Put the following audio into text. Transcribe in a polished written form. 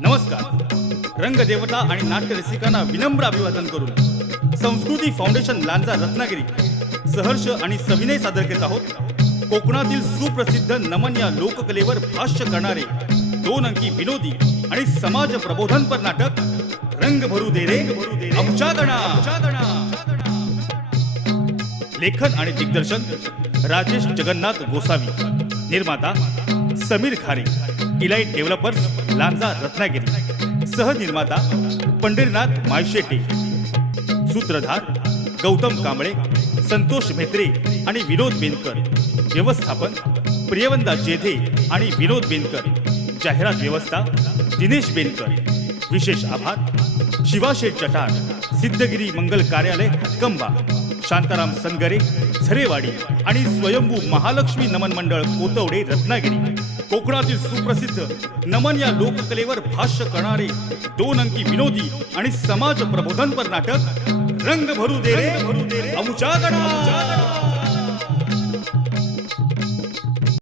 नमस्कार. रंगदेवता आणि नाट्य रसिकांना विनम्र अभिवादन करून संस्कृती फाउंडेशन लांजा रत्नागिरी सहर्ष आणि सविनय सादर करीत आहोत. कोकणातील सुप्रसिद्ध नमन या लोककलेवर भाष्य करणारे 2 अंकी विनोदी आणि समाज प्रबोधनपर नाटक रंग भरू दे रे आमच्या गणा. लेखन आणि दिग्दर्शन राजेश जगन्नाथ गोसावी. निर्माता समीर खारे, इलाइट डेव्हलपर्स लांजा रत्नागिरी. सहनिर्माता पंढरीनाथ मायशेटे. सूत्रधार गौतम कांबळे, संतोष म्हेत्रे आणि विनोद बेनकर. व्यवस्थापन प्रियवंदा जेधे आणि विनोद बेनकर. जाहिरात व्यवस्था दिनेश बेनकर. विशेष आभार शिवाशेठ चटार, सिद्धगिरी मंगल कार्यालय हातकंबा, शांताराम सनगरे झरेवाडी आणि स्वयंभू महालक्ष्मी नमन मंडळ कोतवडे रत्नागिरी. कोकणातील सुप्रसिद्ध नमन या लोककलेवर भाष्य करणारे 2 अंकी विनोदी आणि समाज प्रबोधनपर नाटक रंग भरू दे रे आमच्या गणा.